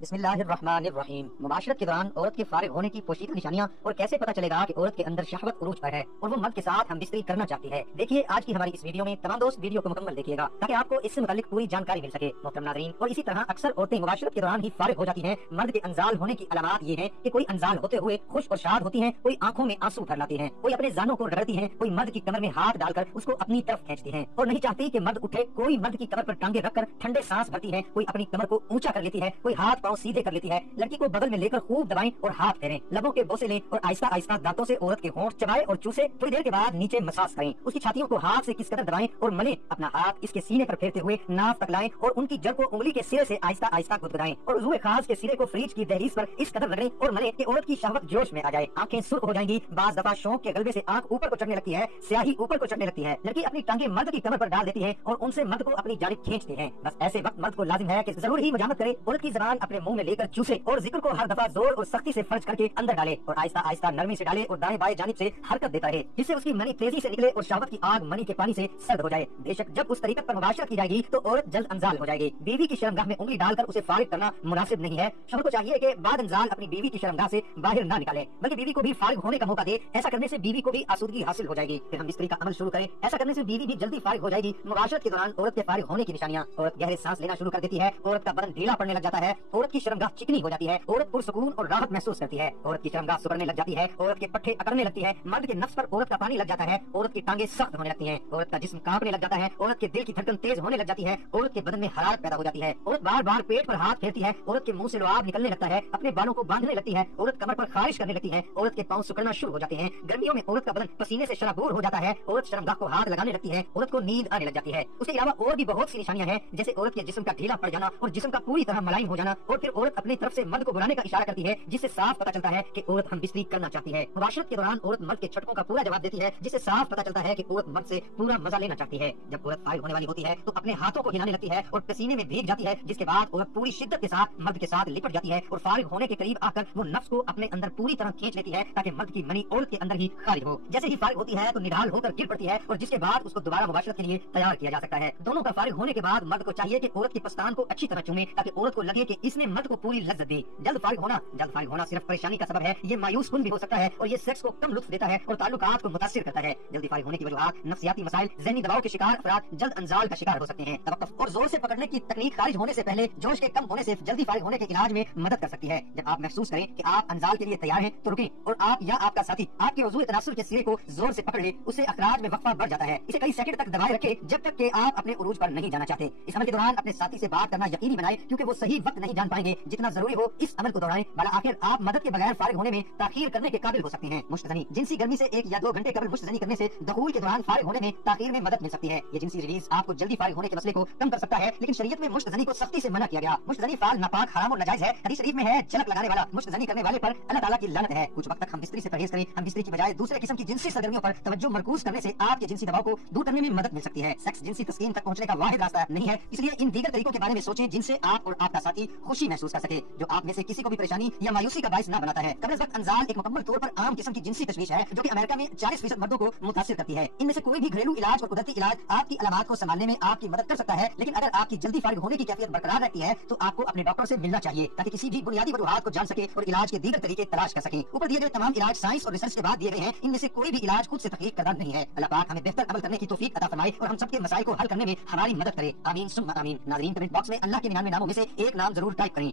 بسم اللہ الرحمن الرحیم۔ مباشرت کے دوران عورت کے فارغ ہونے کی پوشیدہ نشانیاں اور کیسے پتہ چلے گا کہ عورت کے اندر شہوت عروج پر ہے اور وہ مرد کے ساتھ ہم بستری کرنا چاہتی ہے۔ دیکھیے آج کی ہماری اس ویڈیو میں تمام دوست ویڈیو کو مکمل دیکھیے گا تاکہ آپ کو اس سے متعلق پوری جانکاری مل سکے۔ محترم ناظرین، اور اسی طرح اکثر عورتیں مباشرت کے دوران ہی فارغ ہو جاتی ہیں۔ مرد کے انزال ہونے کی علامات یہ ہیں کہ کوئی انزال ہوتے ہوئے خوش اور شاد ہوتی ہیں، کوئی آنکھوں میں آنسو بھر لاتی ہیں، کوئی اپنے زانوں کو رگڑتی ہیں، کوئی مرد کی کمر میں ہاتھ ڈال کر اس کو اپنی طرف کھینچتی ہیں اور نہیں چاہتی کہ مرد اٹھے، کوئی مرد کی کمر پر ٹانگیں رکھ کر ٹھنڈے سانس بھرتی ہے، کوئی اپنی کمر کو اونچا کر لیتی ہے، کوئی ہاتھ پاؤں سیدھے کر لیتی ہے، لڑکی کو بغل میں لے کر خوب دبائیں اور ہاتھ پھیریں، لبوں کے بوسے لیں اور آہستہ آہستہ دانتوں سے عورت کے ہونٹ چبائیں اور چوسے، تھوڑی دیر کے بعد نیچے مساج کریں، اس کی چھاتیوں کو ہاتھ سے کس قدر دبائیں اور ملیں، اپنا ہاتھ اس کے سینے پر پھیرتے ہوئے ناف تک لائیں اور ان کی جڑ کو انگلی کے سرے سے آہستہ آہستہ گدگدائیں اور عضو خاص کے سرے کو فریج کی دہلیز پر اس قدر رگڑیں اور ملیں کہ عورت کی شہوت جوش میں آ جائے، آنکھیں سرخ ہو جائیں گی، بعض دفعہ شوق کے غلبے سے آنکھ اوپر کو چڑھنے لگتی ہے، سیاہی اوپر کو چڑھنے لگتی ہے، لڑکی اپنی ٹانگیں مرد کی کمر پر ڈال دیتی ہے اور ان سے مرد کو اپنی جانب کھینچتی ہے۔ بس ایسے وقت مرد کو لازم ہے کہ ضرور ہی مجامت کرے، عورت کی زبان اپنے منہ میں لے کر چوسے اور ذکر کو ہر دفعہ زور اور سختی سے فرج کر کے اندر ڈالے اور آہستہ آہستہ نرمی سے ڈالے اور دائیں بائیں جانب سے حرکت دیتا رہے، جس سے اس کی منی تیزی سے نکلے اور شہوت کی آگ منی کے پانی سے سرد ہو جائے۔ بے شک جب اس طریقت پر مباشرت کی جائے گی تو عورت جلد انزال ہو جائے گی۔ بیوی کی شرمگاہ میں انگلی ڈال کر اسے فارغ کرنا مناسب نہیں ہے۔ شوہر کو چاہیے کہ بعد انزال اپنی بیوی کی شرمگاہ سے باہر نہ نکالے بلکہ بیوی کو بھی فارغ ہونے کا موقع دے، ایسا کرنے سے بیوی کو بھی آسودگی حاصل ہو جائے گی، پھر ہم بستری کا عمل شروع کریں، ایسا کرنے سے بیوی بھی جلدی فارغ ہو جائے گی۔ مباشرت کے دوران عورت کے فارغ ہونے کی نشانیاں: عورت گہرے سانس لینا شروع کر دیتی ہے، عورت کا بدن ڈھیلا پڑنے لگ جاتا ہے، عورت کی شرمگاہ چکنی ہو جاتی ہے، عورت پرسکون اور راحت محسوس کرتی ہے، عورت کی شرمگاہ سکڑنے لگ جاتی ہے، عورت کے پٹھے اکڑنے لگتی ہے، مرد کے نفس پر عورت کا پانی لگ جاتا ہے، عورت کی ٹانگیں سخت ہونے لگتی ہیں، عورت کا جسم کانپنے لگ جاتا ہے، عورت کے دل کی دھڑکن تیز ہونے لگ جاتی ہے، عورت کے بدن میں حرارت پیدا ہو جاتی ہے، عورت بار بار پیٹ پر ہاتھ پھیرتی ہے، عورت کے منہ سے لعاب نکلنے لگتا ہے، اپنے بالوں کو باندھنے لگتی ہے، عورت کمر پر خارش کرنے لگتی ہے، عورت کے پاؤں سکڑنا شروع ہو جاتے ہیں، گرمیوں میں عورت کا بدن پسینے سے شرابور ہو جاتا ہے، عورت شرمگاہ کو ہاتھ لگانے لگتی ہے، عورت کو نیند آنے لگ جاتی ہے۔ اس کے علاوہ اور بھی بہت سی نشانیاں ہیں، جیسے عورت کے جسم کا ڈھیلا پڑ جانا اور جسم کا پوری طرح ملائم ہو جانا، اور پھر عورت اپنی طرف سے مرد کو بلانے کا اشارہ کرتی ہے، جس سے صاف پتہ چلتا ہے کہ عورت ہم بستری کرنا چاہتی ہے۔ مباشرت کے دوران عورت مرد کے چھٹکوں کا پورا جواب دیتی ہے، جس سے صاف پتہ چلتا ہے کہ عورت مرد سے پورا مزہ لینا چاہتی ہے۔ جب عورت فارغ ہونے والی ہوتی ہے تو اپنے ہاتھوں کو ہلانے لگتی ہے اور پسینے میں بھیگ جاتی ہے، جس کے بعد عورت پوری شدت کے ساتھ مرد کے ساتھ لپٹ جاتی ہے اور فارغ ہونے کے قریب آ کر وہ نفس کو اپنے اندر پوری طرح کھینچ لیتی ہے تاکہ مرد کی منی عورت کے اندر ہی خارج ہو۔ جیسے ہی فارغ ہوتی ہے تو نڈال ہو کر گر پڑتی ہے اور جس کے بعد اس کو دوبارہ مباشرت کے لیے تیار کیا جا سکتا ہے۔ دونوں کا فارغ ہونے کے بعد مرد کو چاہیے کہ عورت کے پستان کو اچھی طرح چومے تاکہ عورت کو لگے کہ اس نے مرد کو پوری لذت دی۔ جلد فارغ ہونا صرف پریشانی کا سبب ہے، یہ مایوس کن بھی ہو سکتا ہے اور یہ سیکس کو کم لطف دیتا ہے اور تعلقات کو متاثر کرتا ہے۔ جلدی فارغ ہونے کی وجوہات: نفسیاتی مسائل، ذہنی دباؤ کے شکار افراد جلد انزال کا شکار ہو سکتے ہیں، توقف اور زور سے پکڑنے کی تکنیک خارج ہونے سے پہلے جوش کے کم ہونے سے جلدی فارغ ہونے کے علاج میں مدد کر سکتی ہے۔ جب آپ محسوس کریں کہ آپ انزال کے لیے تیار ہیں تو رکیں اور آپ یا آپ کا ساتھی آپ کے عضو تناسل کے سرے کو زور سے پکڑ لے، اس سے اخراج میں وقفہ بڑھ جاتا ہے۔ اسے کئی سیکنڈ تک دبائے رکھے جب تک کہ آپ اپنے عروج پر نہیں جانا چاہتے۔ اس عمل کے دوران اپنے ساتھی سے بات کرنا یقینی بنائیں کیونکہ وہ صحیح وقت نہیں جان پائیں گے، جتنا ضروری ہو اس عمل کو دوہرائیں، بالآخر آپ مدد کے بغیر فارغ ہونے میں تاخیر کرنے کے قابل ہو سکتے ہیں۔ مشت زنی: جنسی گرمی سے 1 یا 2 گھنٹے قبل مشت زنی کرنے سے دخول کے دوران فارغ ہونے میں تاخیر میں مدد مل سکتی ہے۔ یہ جنسی ریلیز آپ کو جلدی فارغ ہونے کے مسئلے کو کم کر سکتا ہے، لیکن شریعت میں مشت زنی کو سختی سے منع کیا گیا۔ مشت زنی فعل ناپاک، حرام اور ناجائز ہے۔ حدیث شریف میں ہے جھلک لگانے والا مشت زنی کرنے والے پر اللہ تعالیٰ کی لعنت ہے۔ کچھ وقت تک ہم بستری سے پرہیز کریں، ہم بستری کی بجائے دوسرے قسم کی جنسی سرگرمیوں پر توجہ مرکوز کرنے سے آپ کے جنسی دباؤ کو دور کرنے میں مدد مل سکتی ہے۔ سیکس جنسی تسکین تک پہنچنے کا واحد راستہ نہیں ہے، اس لیے ان دیگر طریقوں کے بارے میں سوچیں جن سے آپ اور آپ کا ساتھی خوشی محسوس کر سکے، جو آپ میں سے کسی کو بھی پریشانی یا مایوسی کا باعث نہ بناتا ہے۔ قبل از وقت انزال ایک مکمل طور پر عام قسم کی جنسی تشویش ہے جو کہ امریکہ میں 40% مردوں کو متاثر کرتی ہے۔ ان میں سے کوئی بھی گھریلو علاج اور قدرتی علاج آپ کی علامات کو سنبھالنے میں آپ کی مدد کر سکتا ہے، لیکن اگر آپ کی جلدی فارغ ہونے کی کیفیت برقرار رہتی ہے تو آپ کو اپنے ڈاکٹر سے ملنا چاہیے تاکہ کسی بھی بنیادی وجوہات کو جان سکے اور علاج کے دیگر طریقے تلاش کر سکیں۔ اوپر دیے گئے تمام علاج سائنس اور ریسرچ کے بعد دیے گئے ہیں، ان میں سے کوئی بھی علاج خود سے تخلیق کردہ نہیں ہے۔ اللہ پاک ہمیں بہتر عمل کرنے کی توفیق عطا فرمائے اور ہم سب کے مسائل کو حل کرنے میں ہماری مدد کرے، آمین ثم آمین۔ ناظرین، کمنٹ باکس میں اللہ کے 99 ناموں میں سے ایک نام ضرور ٹائپ کریں۔